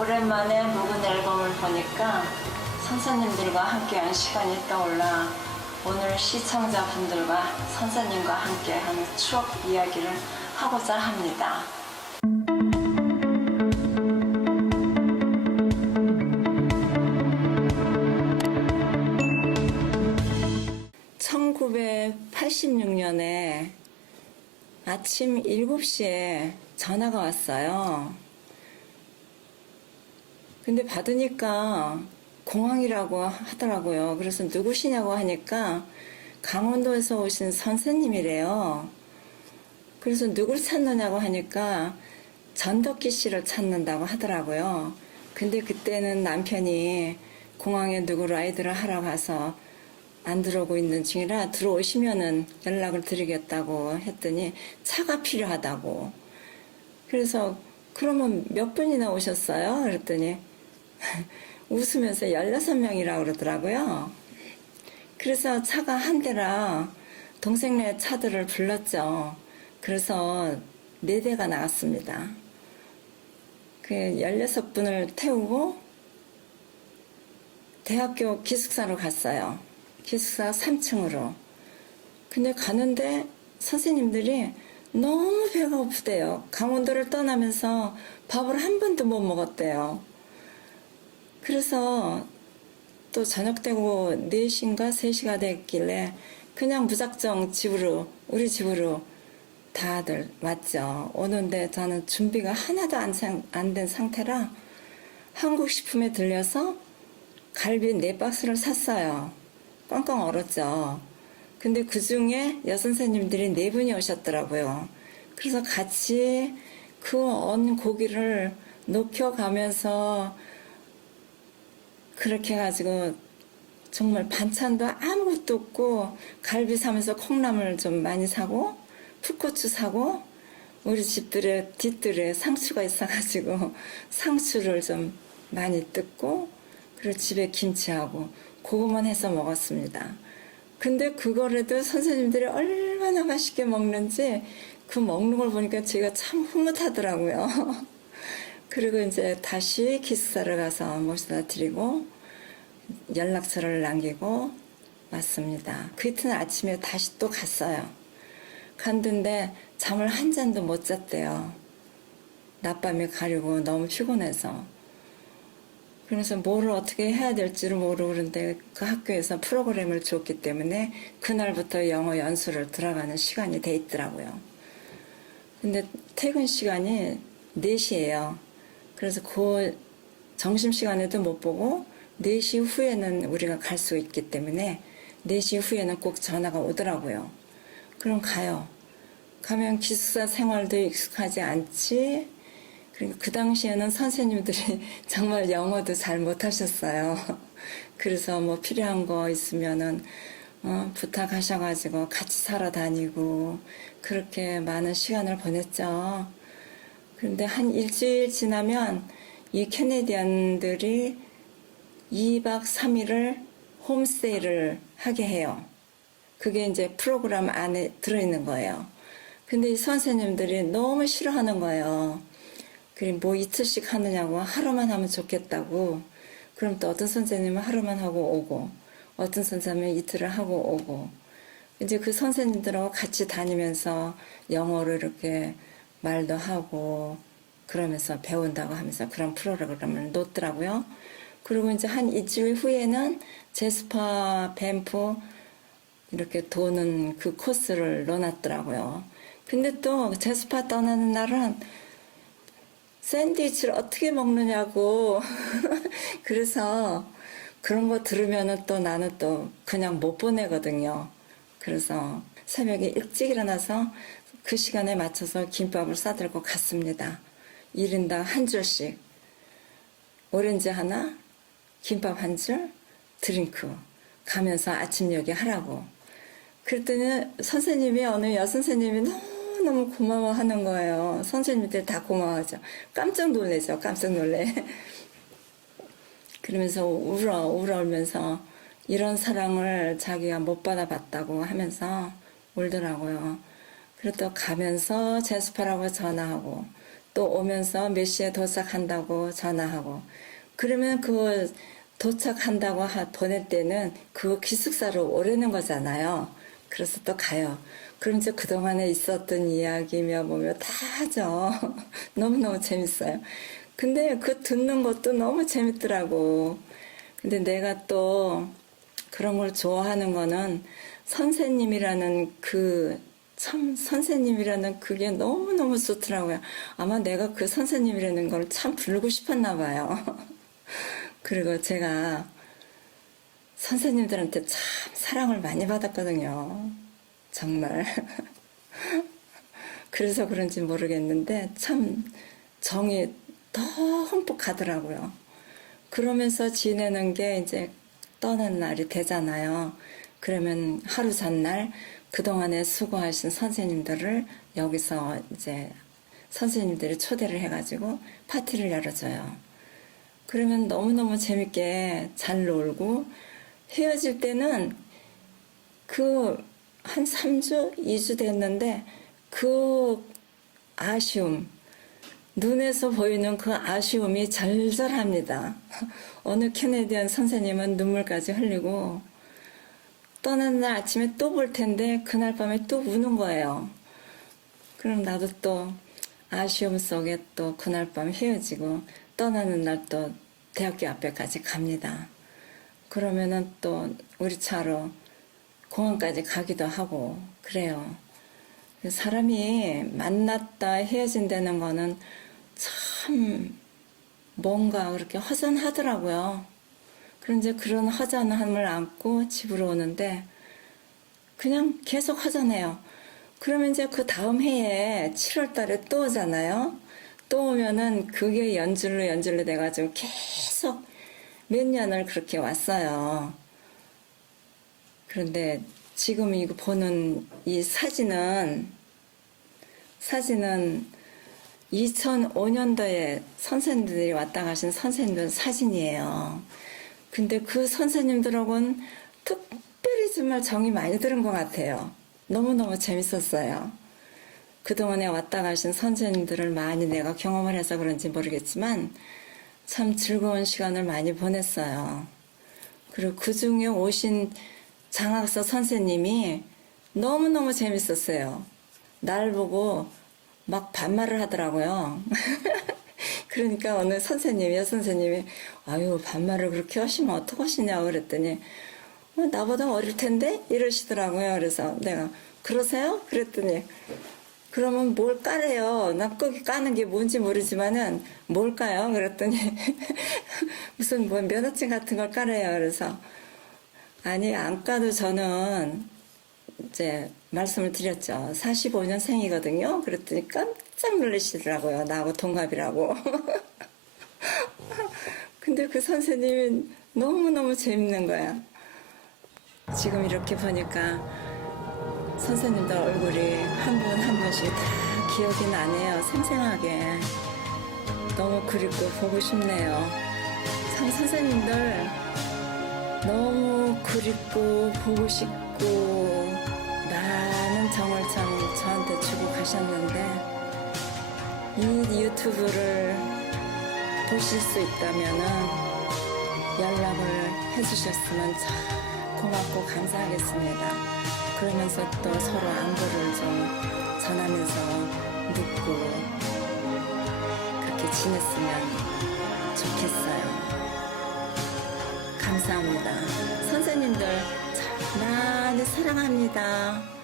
오랜만에 묵은 앨범을 보니까 선생님들과 함께한 시간이 떠올라 오늘 시청자분들과 선생님과 함께하는 추억 이야기를 하고자 합니다. 1986년에 아침 7시에 전화가 왔어요. 근데 받으니까 공항이라고 하더라고요. 그래서 누구시냐고 하니까 강원도에서 오신 선생님이래요. 그래서 누굴 찾느냐고 하니까 전덕기 씨를 찾는다고 하더라고요. 근데 그때는 남편이 공항에 누구를 아이들을 하러 가서 안 들어오고 있는 중이라 들어오시면은 연락을 드리겠다고 했더니 차가 필요하다고. 그래서 그러면 몇 분이나 오셨어요? 그랬더니 웃으면서 16명이라고 그러더라고요. 그래서 차가 한 대라 동생네 차들을 불렀죠. 그래서 네 대가 나왔습니다. 그 16분을 태우고 대학교 기숙사로 갔어요. 기숙사 3층으로. 근데 가는데 선생님들이 너무 배가 고프대요. 강원도를 떠나면서 밥을 한 번도 못 먹었대요. 그래서 또 저녁 되고 4시인가 3시가 됐길래 그냥 무작정 집으로, 우리 집으로 다들 왔죠. 오는데 저는 준비가 하나도 안 된 상태라 한국 식품에 들려서 갈비 네 박스를 샀어요. 꽝꽝 얼었죠. 근데 그 중에 여선생님들이 네 분이 오셨더라고요. 그래서 같이 그 언 고기를 녹여가면서 그렇게 해가지고 정말 반찬도 아무것도 없고 갈비 사면서 콩나물 좀 많이 사고 풋고추 사고 우리 집들의 뒷뜰에 상추가 있어가지고 상추를 좀 많이 뜯고 그리고 집에 김치하고 그거만 해서 먹었습니다. 근데 그거라도 선생님들이 얼마나 맛있게 먹는지 그 먹는 걸 보니까 제가 참 흐뭇하더라고요. 그리고 이제 다시 기숙사를 가서 모셔다 드리고 연락처를 남기고 왔습니다. 그 이튿날 아침에 다시 또 갔어요. 갔는데 잠을 한 잔도 못 잤대요. 낮밤에 가려고 너무 피곤해서. 그래서 뭐를 어떻게 해야 될지를 모르고 그런데 그 학교에서 프로그램을 줬기 때문에 그날부터 영어 연수를 들어가는 시간이 돼 있더라고요. 근데 퇴근 시간이 4시예요. 그래서 그 점심시간에도 못 보고 4시 후에는 우리가 갈 수 있기 때문에 4시 후에는 꼭 전화가 오더라고요. 그럼 가요. 가면 기숙사 생활도 익숙하지 않지. 그리고 그 당시에는 선생님들이 정말 영어도 잘 못하셨어요. 그래서 뭐 필요한 거 있으면은 어, 부탁하셔가지고 같이 살아 다니고 그렇게 많은 시간을 보냈죠. 그런데 한 일주일 지나면 이 캐네디언들이 2박 3일을 홈스테이를 하게 해요. 그게 이제 프로그램 안에 들어있는 거예요. 근데 이 선생님들이 너무 싫어하는 거예요. 그럼 뭐 이틀씩 하느냐고 하루만 하면 좋겠다고. 그럼 또 어떤 선생님은 하루만 하고 오고, 어떤 선생님은 이틀을 하고 오고. 이제 그 선생님들하고 같이 다니면서 영어를 이렇게 말도 하고, 그러면서 배운다고 하면서 그런 프로그램을 놓더라고요. 그리고 이제 한 일주일 후에는 제스파 밴프 이렇게 도는 그 코스를 넣어놨더라고요. 근데 또 제스파 떠나는 날은 샌드위치를 어떻게 먹느냐고. 그래서 그런 거 들으면은 또 나는 또 그냥 못 보내거든요. 그래서 새벽에 일찍 일어나서 그 시간에 맞춰서 김밥을 싸들고 갔습니다. 1인당 한 줄씩. 오렌지 하나, 김밥 한 줄, 드링크. 가면서 아침 요기 하라고. 그랬더니 선생님이 어느 여선생님이 너무너무 고마워 하는 거예요. 선생님들 다 고마워하죠. 깜짝 놀래죠. 깜짝 놀래. 그러면서 울어, 울어오면서 이런 사랑을 자기가 못 받아봤다고 하면서 울더라고요. 그리고 또 가면서 제스파라고 전화하고 또 오면서 몇 시에 도착한다고 전화하고 그러면 그 도착한다고 하- 보낼 때는 그거 기숙사로 오려는 거잖아요. 그래서 또 가요. 그럼 이제 그동안에 있었던 이야기며 뭐며 다 하죠. 너무너무 재밌어요. 근데 그 듣는 것도 너무 재밌더라고. 근데 내가 또 그런 걸 좋아하는 거는 선생님이라는 그 참 선생님이라는 그게 너무너무 좋더라고요. 아마 내가 그 선생님이라는 걸 참 부르고 싶었나 봐요. 그리고 제가 선생님들한테 참 사랑을 많이 받았거든요. 정말. 그래서 그런지 모르겠는데 참 정이 더 흠뻑 가더라고요. 그러면서 지내는 게 이제 떠난 날이 되잖아요. 그러면 하루 전날 그동안에 수고하신 선생님들을 여기서 이제 선생님들이 초대를 해가지고 파티를 열어줘요. 그러면 너무너무 재밌게 잘 놀고 헤어질 때는 그 한 3주, 2주 됐는데 그 아쉬움, 눈에서 보이는 그 아쉬움이 절절합니다. 어느 캐네디언 선생님은 눈물까지 흘리고 떠나는 날 아침에 또 볼 텐데 그날 밤에 또 우는 거예요. 그럼 나도 또 아쉬움 속에 또 그날 밤 헤어지고 떠나는 날 또 대학교 앞에까지 갑니다. 그러면은 또 우리 차로 공항까지 가기도 하고 그래요. 사람이 만났다 헤어진다는 거는 참 뭔가 그렇게 허전하더라고요. 그런데 그런 허전함을 안고 집으로 오는데 그냥 계속 허전해요. 그러면 이제 그 다음 해에 7월 달에 또 오잖아요. 또 오면은 그게 연줄로 연줄로 돼가지고 계속 몇 년을 그렇게 왔어요. 그런데 지금 이거 보는 이 사진은 사진은 2005년도에 선생님들이 왔다 가신 선생님들 사진이에요. 근데 그 선생님들하고는 특별히 정말 정이 많이 들은 것 같아요. 너무너무 재밌었어요. 그동안에 왔다 가신 선생님들을 많이 내가 경험을 해서 그런지 모르겠지만 참 즐거운 시간을 많이 보냈어요. 그리고 그 중에 오신 장학사 선생님이 너무너무 재밌었어요. 날 보고 막 반말을 하더라고요. 그러니까 어느 선생님이, 여선생님이, 아유, 반말을 그렇게 하시면 어떡하시냐고 그랬더니, 어, 나보다 어릴 텐데? 이러시더라고요. 그래서 내가, 그러세요? 그랬더니, 그러면 뭘 까래요? 나 거기 까는 게 뭔지 모르지만은, 뭘까요? 그랬더니, 무슨 뭐 면허증 같은 걸 까래요. 그래서, 아니, 안 까도 저는 이제 말씀을 드렸죠. 45년 생이거든요. 그랬더니 깜짝 놀라시더라고요. 나하고 동갑이라고. 근데 그 선생님이 너무너무 재밌는 거야. 지금 이렇게 보니까 선생님들 얼굴이 한 분한 분씩 다 기억이 나네요. 생생하게. 너무 그립고 보고 싶네요. 참 선생님들 너무 그립고 보고 싶고 참 저한테 주고 가셨는데 이 유튜브를 보실 수 있다면은 연락을 해주셨으면 참 고맙고 감사하겠습니다. 그러면서 또 서로 안부를 좀 전하면서 묻고 그렇게 지냈으면 좋겠어요. 감사합니다. 선생님들 참 많이 사랑합니다.